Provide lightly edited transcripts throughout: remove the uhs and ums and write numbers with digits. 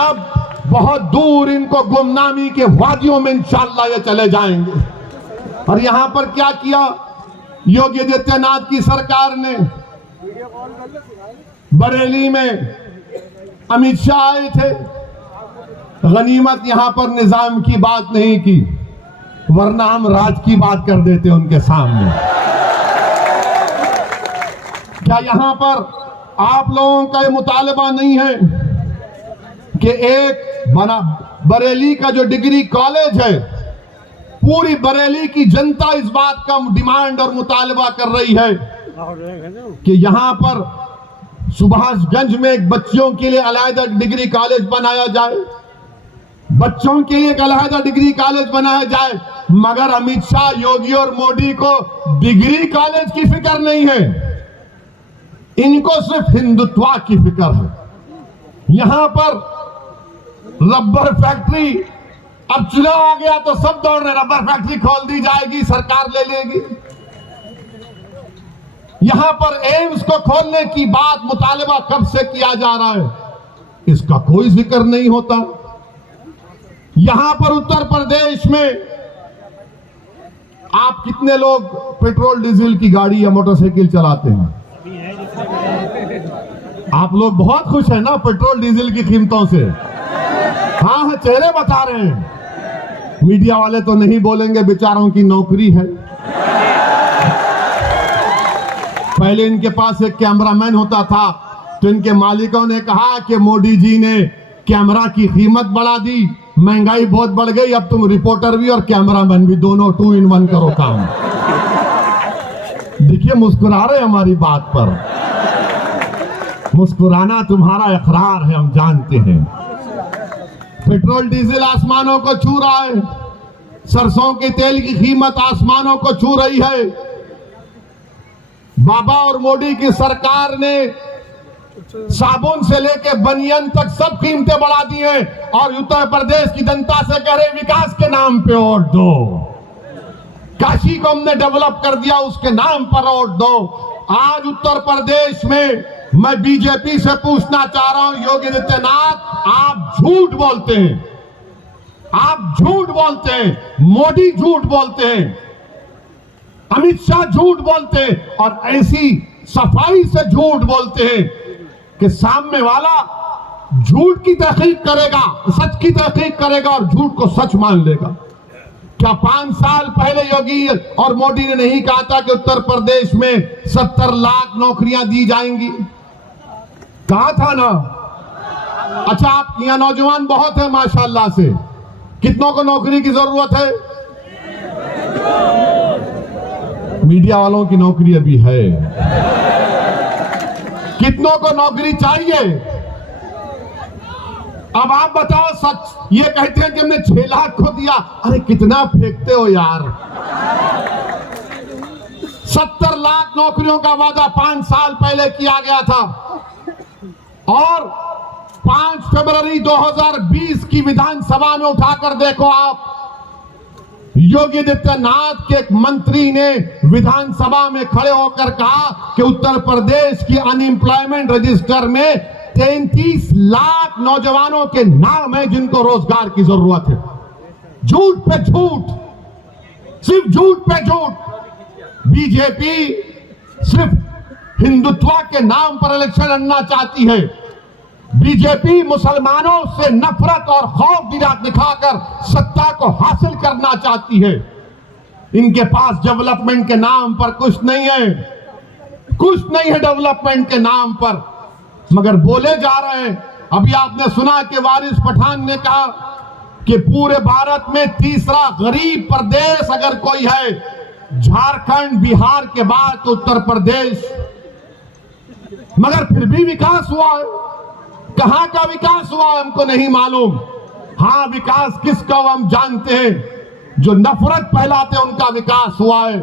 अब बहुत दूर इनको गुमनामी के वादियों में इंशाअल्लाह ये चले जाएंगे। और यहां पर क्या किया योगी आदित्यनाथ की सरकार ने, बरेली में अमित शाह आए थे, गनीमत यहां पर निजाम की बात नहीं की, वरना हम राज की बात कर देते उनके सामने। क्या यहां पर आप लोगों का ये मुतालबा नहीं है कि एक बरेली का जो डिग्री कॉलेज है, पूरी बरेली की जनता इस बात का डिमांड और मुतालबा कर रही है कि यहां पर सुभाषगंज में एक बच्चों के लिए अलहदा डिग्री कॉलेज बनाया जाए, बच्चों के लिए एक अलहदा डिग्री कॉलेज बनाया जाए। मगर अमित शाह, योगी और मोदी को डिग्री कॉलेज की फिक्र नहीं है, इनको सिर्फ हिंदुत्व की फिक्र है। यहां पर रबर फैक्ट्री, अब चुनाव आ गया तो सब दौड़ रहे, रबर फैक्ट्री खोल दी जाएगी, सरकार ले लेगी। यहां पर एम्स को खोलने की बात, मुतालबा कब से किया जा रहा है, इसका कोई जिक्र नहीं होता। यहां पर उत्तर प्रदेश में आप कितने लोग पेट्रोल डीजल की गाड़ी या मोटरसाइकिल चलाते हैं? आप लोग बहुत खुश हैं ना पेट्रोल डीजल की कीमतों से? हाँ, चेहरे बता रहे हैं। मीडिया वाले तो नहीं बोलेंगे, बेचारों की नौकरी है। पहले इनके पास एक कैमरामैन होता था तो इनके मालिकों ने कहा कि मोदी जी ने कैमरा की कीमत बढ़ा दी, महंगाई बहुत बढ़ गई, अब तुम रिपोर्टर भी और कैमरामैन भी, दोनों 2 in 1 करो काम। देखिए मुस्कुरा रहे हमारी बात पर, मुस्कुराना तुम्हारा इकरार है, हम जानते हैं। पेट्रोल डीजल आसमानों को छू रहा है, सरसों के तेल की कीमत आसमानों को छू रही है। बाबा और मोदी की सरकार ने साबुन से लेके बनियन तक सब कीमतें बढ़ा दी हैं और उत्तर प्रदेश की जनता से कह रहे विकास के नाम पे वोट दो। काशी को हमने डेवलप कर दिया, उसके नाम पर वोट दो। आज उत्तर प्रदेश में मैं बीजेपी से पूछना चाह रहा हूं, योगी आदित्यनाथ आप झूठ बोलते हैं, आप झूठ बोलते हैं, मोदी झूठ बोलते हैं, अमित शाह झूठ बोलते हैं और ऐसी सफाई से झूठ बोलते हैं कि सामने वाला झूठ की तहकीक करेगा, सच की तहकीक करेगा और झूठ को सच मान लेगा। क्या 5 साल पहले योगी और मोदी ने नहीं कहा था कि उत्तर प्रदेश में 70 लाख नौकरियां दी जाएंगी? कहा था ना। अच्छा, आप यहाँ नौजवान बहुत है माशाल्लाह से, कितनों को नौकरी की जरूरत है? मीडिया वालों की नौकरी अभी है, कितनों को नौकरी चाहिए? अब आप बताओ सच। ये कहते हैं कि हमने 6 लाख को दिया, अरे कितना फेंकते हो यार। 70 लाख नौकरियों का वादा 5 साल पहले किया गया था और 5 फरवरी 2020 की विधानसभा में उठाकर देखो आप, योगी आदित्यनाथ के एक मंत्री ने विधानसभा में खड़े होकर कहा कि उत्तर प्रदेश की अनएम्प्लॉयमेंट रजिस्टर में 33 लाख नौजवानों के नाम है जिनको रोजगार की जरूरत है। झूठ पे झूठ, सिर्फ झूठ पे झूठ। बीजेपी सिर्फ हिंदुत्व के नाम पर इलेक्शन लड़ना चाहती है। बीजेपी मुसलमानों से नफरत और खौफ दिखाकर सत्ता को हासिल करना चाहती है। इनके पास डेवलपमेंट के नाम पर कुछ नहीं है, कुछ नहीं है डेवलपमेंट के नाम पर, मगर बोले जा रहे हैं। अभी आपने सुना कि वारिस पठान ने कहा कि पूरे भारत में तीसरा गरीब प्रदेश अगर कोई है, झारखंड बिहार के बाद तो उत्तर प्रदेश। मगर फिर भी विकास हुआ है। कहां का विकास हुआ है हमको नहीं मालूम। हाँ, विकास किसका हम जानते हैं, जो नफरत फैलाते हैं उनका विकास हुआ है।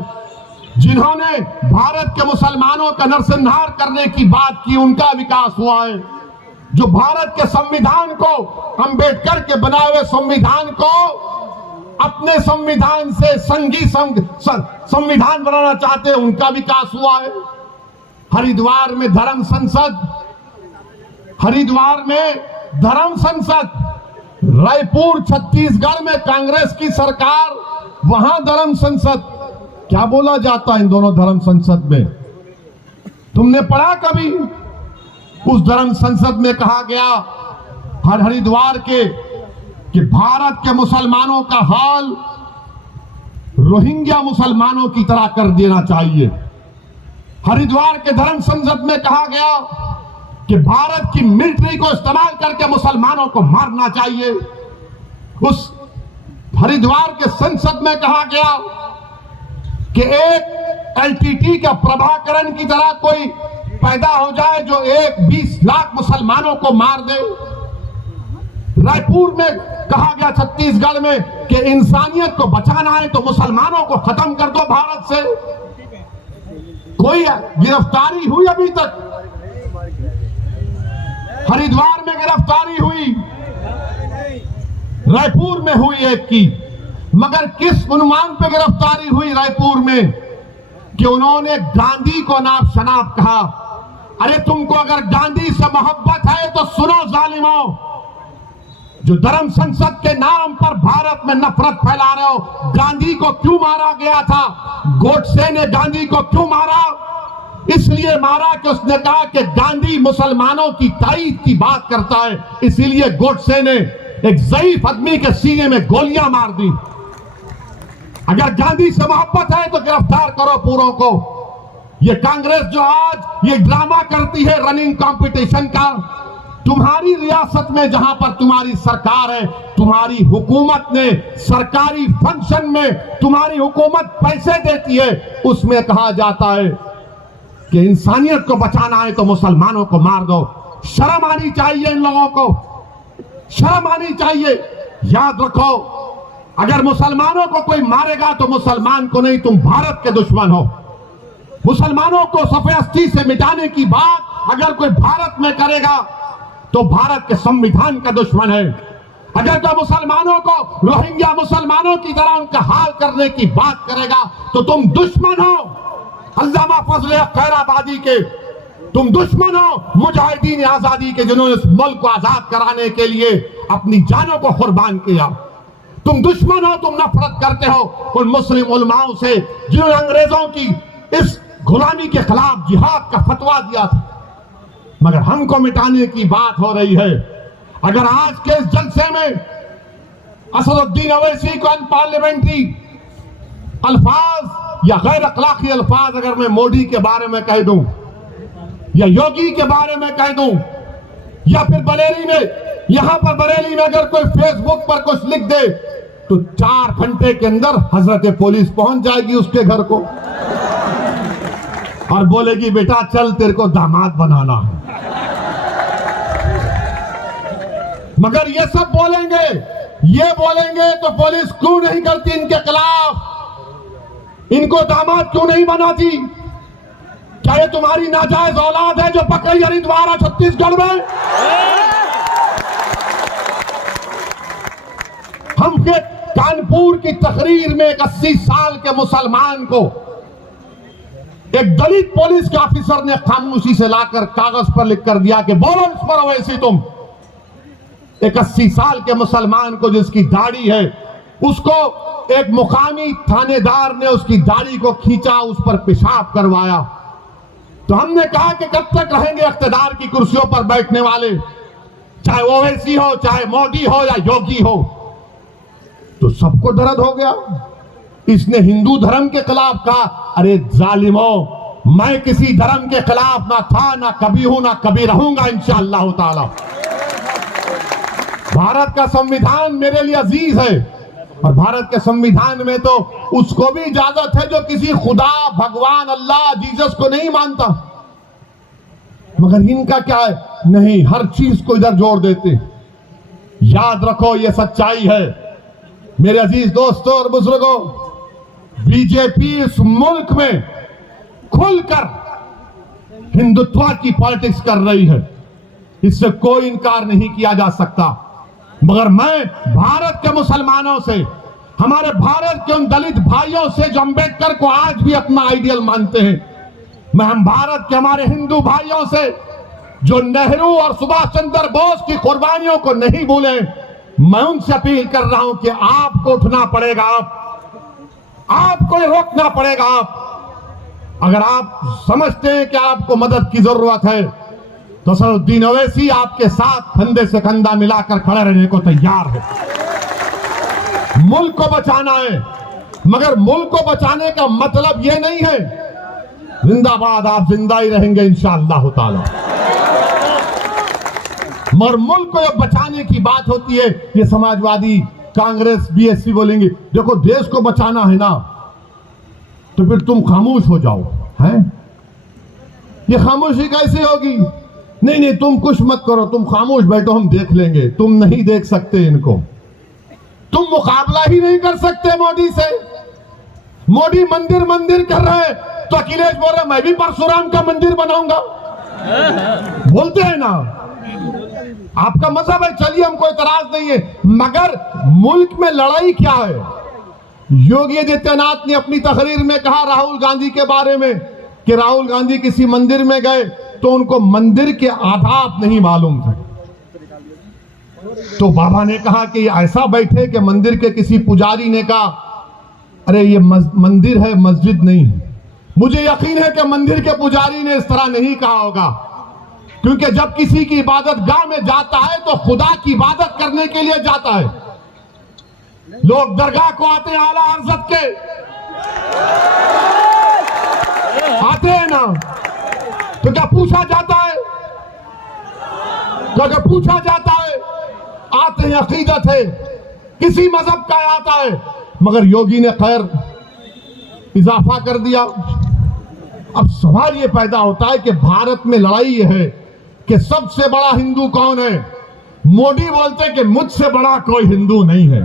जिन्होंने भारत के मुसलमानों का नरसंहार करने की बात की उनका विकास हुआ है। जो भारत के संविधान को, अंबेडकर के बनाए हुए संविधान को अपने संविधान से संघी संविधान बनाना चाहते हैं उनका विकास हुआ है। हरिद्वार में धर्म संसद, हरिद्वार में धर्म संसद रायपुर छत्तीसगढ़ में कांग्रेस की सरकार, वहां धर्म संसद। क्या बोला जाता इन दोनों धर्म संसद में? तुमने पढ़ा कभी? उस धर्म संसद में कहा गया हरिद्वार के कि भारत के मुसलमानों का हाल रोहिंग्या मुसलमानों की तरह कर देना चाहिए। हरिद्वार के धर्म संसद में कहा गया कि भारत की मिलिट्री को इस्तेमाल करके मुसलमानों को मारना चाहिए। उस हरिद्वार के संसद में कहा गया कि एक एलटीटी का प्रभाकरण की तरह कोई पैदा हो जाए जो 20 लाख मुसलमानों को मार दे। रायपुर में कहा गया छत्तीसगढ़ में कि इंसानियत को बचाना है तो मुसलमानों को खत्म कर दो भारत से। कोई गिरफ्तारी हुई अभी तक? हरिद्वार में गिरफ्तारी हुई, रायपुर में हुई एक की, मगर किस अनुमान पे गिरफ्तारी हुई रायपुर में? कि उन्होंने गांधी को नाप शनाप कहा। अरे तुमको अगर गांधी से मोहब्बत है तो सुनो जालिमों, जो धर्म संसद के नाम पर भारत में नफरत फैला रहे हो। गांधी को क्यों मारा गया था? गोडसे ने गांधी को क्यों मारा? इसलिए मारा कि उसने कहा कि गांधी मुसलमानों की ताईद की बात करता है, इसीलिए गोडसे ने एक ज़ईफ आदमी के सीने में गोलियां मार दी। अगर गांधी से मोहब्बत है तो गिरफ्तार करो पूरों को। ये कांग्रेस जो आज ये ड्रामा करती है रनिंग कंपटीशन का, तुम्हारी रियासत में जहां पर तुम्हारी सरकार है, तुम्हारी हुकूमत ने सरकारी फंक्शन में तुम्हारी हुकूमत पैसे देती है, उसमें कहा जाता है कि इंसानियत को बचाना है तो मुसलमानों को मार दो। शर्म आनी चाहिए इन लोगों को, शर्म आनी चाहिए। याद रखो, अगर मुसलमानों को कोई मारेगा तो मुसलमान को नहीं, तुम भारत के दुश्मन हो। मुसलमानों को सफेद से मिटाने की बात अगर कोई भारत में करेगा तो भारत के संविधान का दुश्मन है। अगर कोई मुसलमानों को रोहिंग्या मुसलमानों की तरह उनका हाल करने की बात करेगा तो तुम दुश्मन हो अल्लामा फजल खैराबादी के, तुम दुश्मन हो मुजाहिदीन आजादी के, जिन्होंने इस मुल्क को आजाद कराने के लिए अपनी जानों को कुर्बान किया। तुम दुश्मन हो, तुम नफरत करते हो उन मुस्लिम उलमाओं से जिन्होंने अंग्रेजों की इस गुलामी के खिलाफ जिहाद का फतवा दिया था। मगर हमको मिटाने की बात हो रही है। अगर आज के इस जलसे में असदुद्दीन अवैसी को अनपार्लियामेंट्री अल्फाज या गैर अखलाकी अल्फाज अगर मैं मोदी के बारे में कह दूं या योगी के बारे में कह दूं या फिर बरेली में, यहां पर बरेली में अगर कोई फेसबुक पर कुछ लिख दे तो 4 घंटे के अंदर हजरत पुलिस पहुंच जाएगी उसके घर को और बोलेगी बेटा चल तेरे को दामाद बनाना है। मगर ये सब बोलेंगे, ये बोलेंगे तो पुलिस क्यों नहीं करती इनके खिलाफ? इनको दामाद क्यों नहीं बनाती? क्या ये तुम्हारी नाजायज औलाद है जो पकड़ी हरिद्वार छत्तीसगढ़ में? हम के कानपुर की तकरीर में एक 80 साल के मुसलमान को एक दलित पुलिस के ऑफिसर ने खामोशी से लाकर कागज पर लिख कर दिया कि बोलो इस पर अवैसी तुम। एक 80 साल के मुसलमान को जिसकी दाढ़ी है, उसको एक मुकामी थानेदार ने उसकी दाढ़ी को खींचा, उस पर पेशाब करवाया। तो हमने कहा कि कब तक रहेंगे इख्तिदार की कुर्सियों पर बैठने वाले, चाहे ओवैसी हो, चाहे मोदी हो या योगी हो। तो सबको दर्द हो गया। इसने हिंदू धर्म के खिलाफ कहा, अरे जालिमों, मैं किसी धर्म के खिलाफ ना था, ना कभी हूं, ना कभी रहूंगा इंशाअल्लाह ताला। भारत का संविधान मेरे लिए अजीज है और भारत के संविधान में तो उसको भी इजाजत है जो किसी खुदा, भगवान, अल्लाह, जीसस को नहीं मानता। मगर इनका क्या है? नहीं, हर चीज को इधर जोड़ देते। याद रखो, यह सच्चाई है मेरे अजीज दोस्तों और बुजुर्गों। बीजेपी इस मुल्क में खुलकर हिंदुत्व की पॉलिटिक्स कर रही है, इससे कोई इनकार नहीं किया जा सकता। मगर मैं भारत के मुसलमानों से, हमारे भारत के उन दलित भाइयों से जो अंबेडकर को आज भी अपना आइडियल मानते हैं, मैं हम भारत के हमारे हिंदू भाइयों से जो नेहरू और सुभाष चंद्र बोस की कुर्बानियों को नहीं भूले, मैं उनसे अपील कर रहा हूं कि आपको उठना पड़ेगा, आपको ये रोकना पड़ेगा। अगर आप समझते हैं कि आपको मदद की जरूरत है तो असदुद्दीन ओवैसी आपके साथ कंधे से कंधा मिलाकर खड़े रहने को तैयार है। मुल्क को बचाना है, मगर मुल्क को बचाने का मतलब यह नहीं है जिंदाबाद, आप जिंदा ही रहेंगे इंशाअल्लाह ताला। मगर मुल्क को बचाने की बात होती है, ये समाजवादी, कांग्रेस, बीएसपी बोलेंगे देखो देश को बचाना है ना, तो फिर तुम खामोश हो जाओ। हैं ये खामोशी कैसे होगी? नहीं नहीं तुम कुछ मत करो, तुम खामोश बैठो, हम देख लेंगे। तुम नहीं देख सकते इनको, तुम मुकाबला ही नहीं कर सकते मोदी से। मोदी मंदिर मंदिर कर रहे हैं तो अखिलेश बोल रहे मैं भी परशुराम का मंदिर बनाऊंगा। बोलते हैं ना, आपका मजहब है, चलिए हमको इतराज नहीं है, मगर मुल्क में लड़ाई क्या है? योगी आदित्यनाथ ने अपनी तकरीर में कहा राहुल गांधी के बारे में कि राहुल गांधी किसी मंदिर में गए तो उनको मंदिर के आदाब नहीं मालूम थे। तो बाबा ने कहा कि ऐसा बैठे कि मंदिर के किसी पुजारी ने कहा अरे ये मंदिर है, मस्जिद नहीं है। मुझे यकीन है कि मंदिर के पुजारी ने इस तरह नहीं कहा होगा, क्योंकि जब किसी की इबादत गाह में जाता है तो खुदा की इबादत करने के लिए जाता है। लोग दरगाह को आते हैं आला हज़रत के, आते हैं ना, तो क्या पूछा जाता है? तो क्या पूछा जाता है? आते हैं, अकीदत है, किसी मजहब का आता है। मगर योगी ने खैर इजाफा कर दिया। अब सवाल यह पैदा होता है कि भारत में लड़ाई यह है कि सबसे बड़ा हिंदू कौन है? मोदी बोलते हैं कि मुझसे बड़ा कोई हिंदू नहीं है।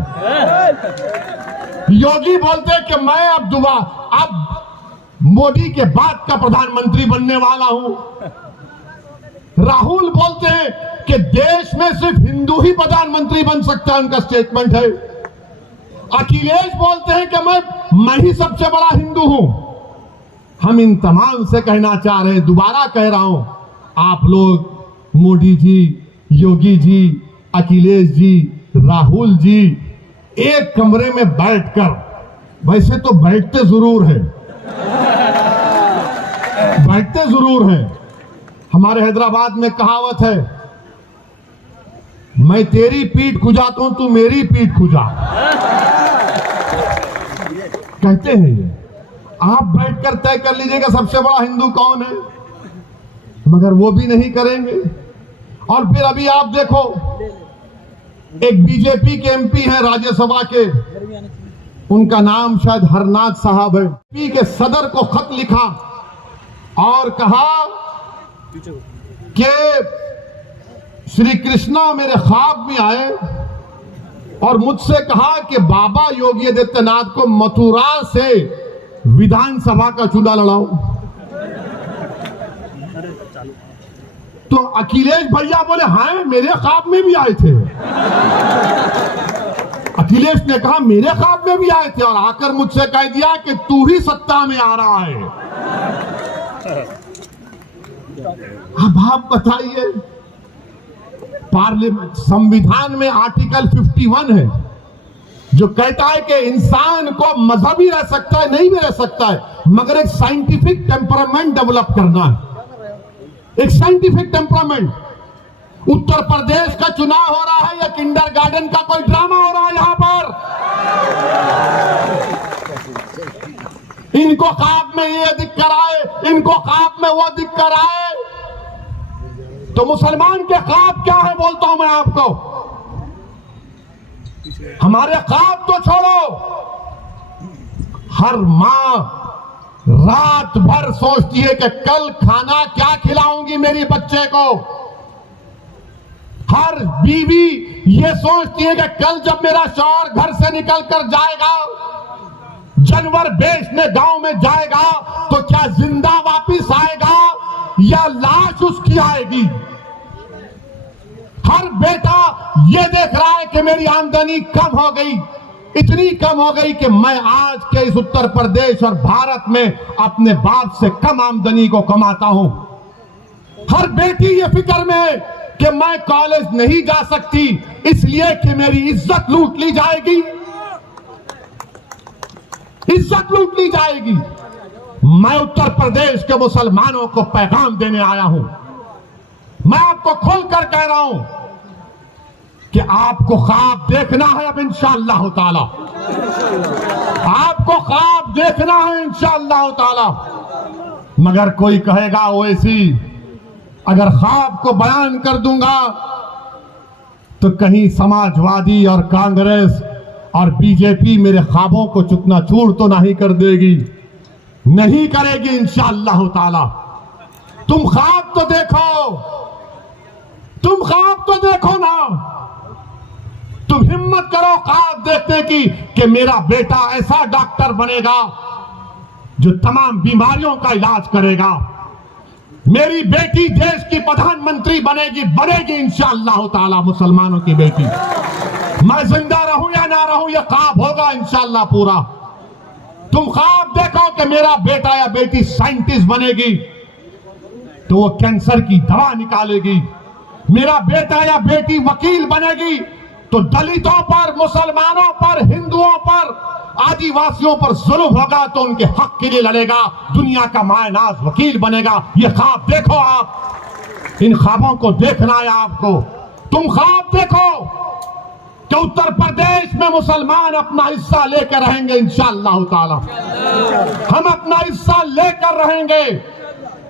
योगी बोलते हैं कि मैं अब मोदी के बाद का प्रधानमंत्री बनने वाला हूं। राहुल बोलते हैं कि देश में सिर्फ हिंदू ही प्रधानमंत्री बन सकता है, उनका स्टेटमेंट है। अखिलेश बोलते हैं कि मैं ही सबसे बड़ा हिंदू हूं। हम इन तमाम से कहना चाह रहे हैं, दोबारा कह रहा हूं, आप लोग मोदी जी, योगी जी, अखिलेश जी, राहुल जी एक कमरे में बैठकर, वैसे तो बैठते जरूर हैं, बैठते जरूर हैं। हमारे हैदराबाद में कहावत है, मैं तेरी पीठ खुजाता हूं, तू मेरी पीठ खुजा। कहते हैं ये। आप बैठकर तय कर लीजिएगा सबसे बड़ा हिंदू कौन है, मगर वो भी नहीं करेंगे। और फिर अभी आप देखो, एक बीजेपी के एमपी हैं राज्यसभा के, उनका नाम शायद हरनाथ साहब है, पी के सदर को खत लिखा और कहा कि श्री कृष्णा मेरे ख्वाब में आए और मुझसे कहा कि बाबा योगी आदित्यनाथ को मथुरा से विधानसभा का चुनाव लड़ाओ। तो अखिलेश भैया बोले हाँ मेरे ख्वाब में भी आए थे। अखिलेश ने कहा मेरे ख्वाब में भी आए थे और आकर मुझसे कह दिया कि तू ही सत्ता में आ रहा है। अब आप बताइए, पार्लियामेंट संविधान में आर्टिकल 51 है जो कहता है कि इंसान को मजहबी रह सकता है, नहीं भी रह सकता है, मगर एक साइंटिफिक टेम्परामेंट डेवलप करना है, एक साइंटिफिक टेम्परामेंट। उत्तर प्रदेश का चुनाव हो रहा है या किंडरगार्टन का कोई ड्रामा हो रहा है यहां पर? इनको ख्वाब में ये दिक्कत आए, इनको ख्वाब में वो दिक्कत आए, तो मुसलमान के ख्वाब क्या है बोलता हूं मैं आपको। हमारे ख्वाब तो छोड़ो, हर मां रात भर सोचती है कि कल खाना क्या खिलाऊंगी मेरी बच्चे को। हर बीवी ये सोचती है कि कल जब मेरा शौहर घर से निकल कर जाएगा, जानवर बेचने गांव में जाएगा, तो क्या जिंदा वापिस आएगा या लाश उसकी आएगी। हर बेटा ये देख रहा है कि मेरी आमदनी कम हो गई, इतनी कम हो गई कि मैं आज के इस उत्तर प्रदेश और भारत में अपने बाप से कम आमदनी को कमाता हूं। हर बेटी ये फिक्र में है कि मैं कॉलेज नहीं जा सकती इसलिए कि मेरी इज्जत लूट ली जाएगी, इज्जत लूट ली जाएगी। मैं उत्तर प्रदेश के मुसलमानों को पैगाम देने आया हूं। मैं आपको खोलकर कह रहा हूं कि आपको ख्वाब देखना है अब इंशाअल्लाह ताला, आपको ख्वाब देखना है इंशाअल्लाह ताला। मगर कोई कहेगा ओवैसी अगर ख्वाब को बयान कर दूंगा तो कहीं समाजवादी और कांग्रेस और बीजेपी मेरे ख्वाबों को चूकना-चूर तो नहीं कर देगी। नहीं करेगी इंशाअल्लाह ताला। तुम ख्वाब तो देखो, तुम ख्वाब तो देखो ना, तुम हिम्मत करो ख्वाब देखने की कि मेरा बेटा ऐसा डॉक्टर बनेगा जो तमाम बीमारियों का इलाज करेगा, मेरी बेटी देश की प्रधानमंत्री बनेगी, बनेगी इंशाअल्लाह ताला मुसलमानों की बेटी। मैं जिंदा रहूं या ना रहूं यह ख्वाब होगा इंशाअल्लाह पूरा। तुम ख्वाब देखो कि मेरा बेटा या बेटी साइंटिस्ट बनेगी तो वो कैंसर की दवा निकालेगी, मेरा बेटा या बेटी वकील बनेगी तो दलितों पर, मुसलमानों पर, हिंदुओं पर, आदिवासियों पर जुल्म होगा तो उनके हक के लिए लड़ेगा, दुनिया का मायनाज वकील बनेगा। ये ख्वाब देखो आप, इन ख्वाबों को देखना है आपको। तुम ख्वाब देखो कि उत्तर प्रदेश में मुसलमान अपना हिस्सा लेकर रहेंगे इंशाअल्लाह ताला। हम अपना हिस्सा लेकर रहेंगे,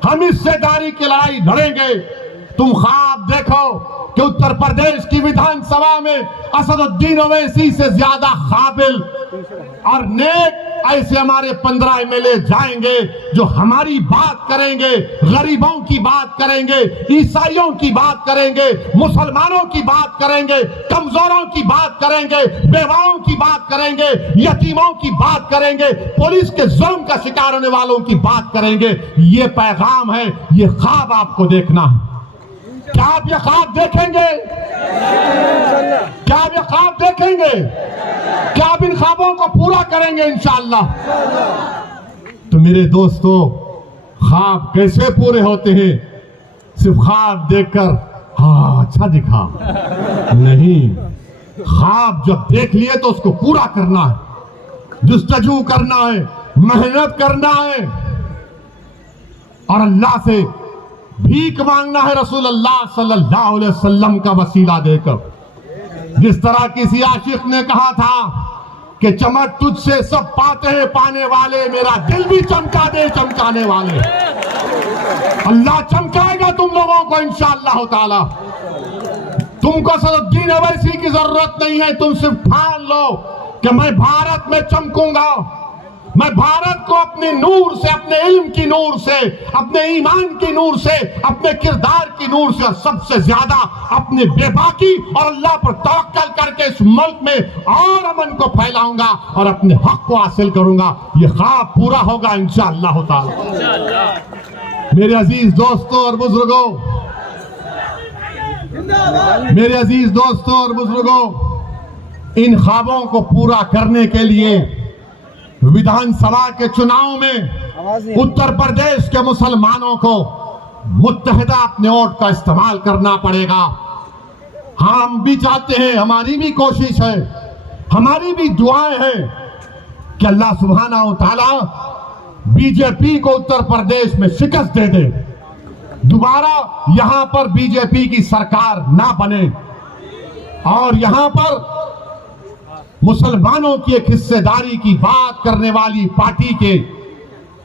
हम हिस्सेदारी की लड़ाई लड़ेंगे। तुम ख्वाब देखो कि उत्तर प्रदेश की विधानसभा में असदुद्दीन ओवैसी से ज्यादा काबिल और नेक ऐसे हमारे 15 एमएलए जाएंगे जो हमारी बात करेंगे, गरीबों की बात करेंगे, ईसाइयों की बात करेंगे, मुसलमानों की बात करेंगे, कमजोरों की बात करेंगे, बेवाओं की बात करेंगे, यतीमों की बात करेंगे, पुलिस के जुल्म का शिकार होने वालों की बात करेंगे। ये पैगाम है, ये ख्वाब आपको देखना है। क्या आप ये ख्वाब देखेंगे? क्या आप ये ख्वाब देखेंगे? क्या आप इन ख्वाबों को पूरा करेंगे इंशाअल्लाह? तो मेरे दोस्तों, ख्वाब कैसे पूरे होते हैं? सिर्फ ख्वाब देखकर हाँ अच्छा दिखा नहीं, ख्वाब जब देख लिए तो उसको पूरा करना है, जुस्तजू करना है, मेहनत करना है और अल्लाह से भीख मांगना है रसूलुल्लाह सल्लल्लाहु अलैहि वसल्लम का वसीला देकर। जिस तरह किसी आशिक ने कहा था कि चमक तुझसे सब पाते हैं पाने वाले, मेरा दिल भी चमका दे चमकाने वाले। अल्लाह चमकाएगा तुम लोगों को इंशाअल्लाह ताला। तुमको असदुद्दीन ओवैसी की जरूरत नहीं है, तुम सिर्फ ठान लो कि मैं भारत में चमकूंगा, मैं भारत को अपने नूर से, अपने इल्म की नूर से, अपने ईमान की नूर से, अपने किरदार की नूर से, सबसे ज्यादा अपने बेबाकी और अल्लाह पर तवक्कल करके इस मुल्क में और अमन को फैलाऊंगा और अपने हक को हासिल करूंगा। ये ख्वाब पूरा होगा इंशाअल्लाह ताला। मेरे अजीज दोस्तों और बुजुर्गों, मेरे अजीज दोस्तों और बुजुर्गों, इन ख्वाबों को पूरा करने के लिए विधानसभा के चुनाव में उत्तर प्रदेश के मुसलमानों को मुत्तहिदा अपने वोट का इस्तेमाल करना पड़ेगा। हम भी चाहते हैं, हमारी भी कोशिश है, हमारी भी दुआएं हैं कि अल्लाह सुब्हानहू तआला बीजेपी को उत्तर प्रदेश में शिकस्त दे दे, दोबारा यहां पर बीजेपी की सरकार ना बने और यहां पर मुसलमानों की एक हिस्सेदारी की बात करने वाली पार्टी के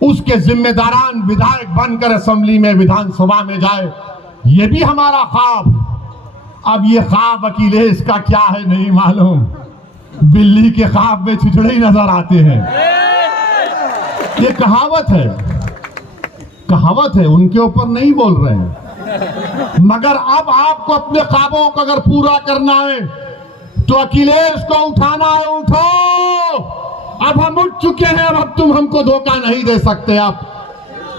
उसके जिम्मेदारान विधायक बनकर असेंबली में, विधानसभा में जाए। ये भी हमारा ख्वाब। अब ये ख्वाब अखिलेश का क्या है नहीं मालूम, बिल्ली के ख्वाब में छिछड़े ही नजर आते हैं। ये कहावत है, कहावत है, उनके ऊपर नहीं बोल रहे हैं। मगर अब आपको अपने ख्वाबों को अगर पूरा करना है तो अखिलेश को उठाना है। उठो, अब हम उठ चुके हैं, अब तुम हमको धोखा नहीं दे सकते। अब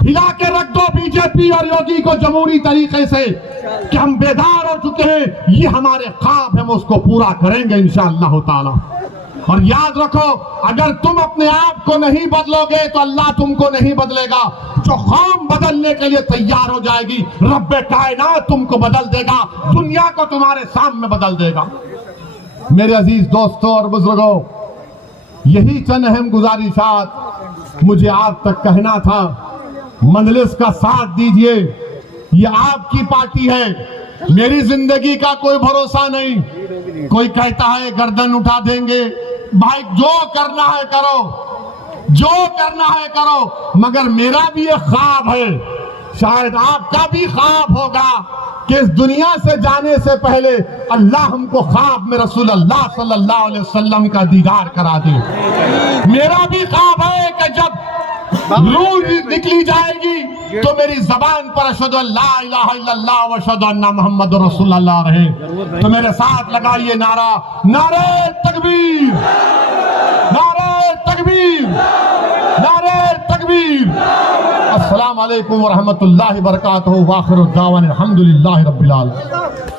हिला के रख दो बीजेपी और योगी को जमहूरी तरीके से कि हम बेदार हो चुके हैं, ये हमारे ख्वाब है, हम उसको पूरा करेंगे इंशाअल्लाह ताला। और याद रखो, अगर तुम अपने आप को नहीं बदलोगे तो अल्लाह तुमको नहीं बदलेगा। जो कौम बदलने के लिए तैयार हो जाएगी, रब्बे कायनात तुमको बदल देगा, दुनिया को तुम्हारे सामने बदल देगा। मेरे अजीज दोस्तों और बुजुर्गों, यही चंद अहम गुजारिशात मुझे आप तक कहना था। मजलिस का साथ दीजिए, ये आपकी पार्टी है, मेरी जिंदगी का कोई भरोसा नहीं। कोई कहता है गर्दन उठा देंगे, भाई जो करना है करो, जो करना है करो, मगर मेरा भी एक ख्वाब है, शायद आपका भी ख्वाब होगा कि इस दुनिया से जाने से पहले अल्लाह हमको ख्वाब में रसूल अल्लाह सल्लल्लाहु अलैहि वसल्लम का दीदार करा दे। मेरा भी ख्वाब है कि जब रूह निकली जाएगी तो मेरी जबान पर अशहदु अल्ला इलाहा इल्लल्लाह व अशहदु अन्ना मुहम्मदुर रसूलुल्लाह रहे। तो मेरे साथ लगाइए नारा, नारे तकबीर, नारे तकबीर, नारे तकबीर। अस्सलाम वालेकुम व रहमतुल्लाहि व बरकातहू। व आखिरु दावाना अल्हम्दुलिल्लाहि रब्बिल आलमीन।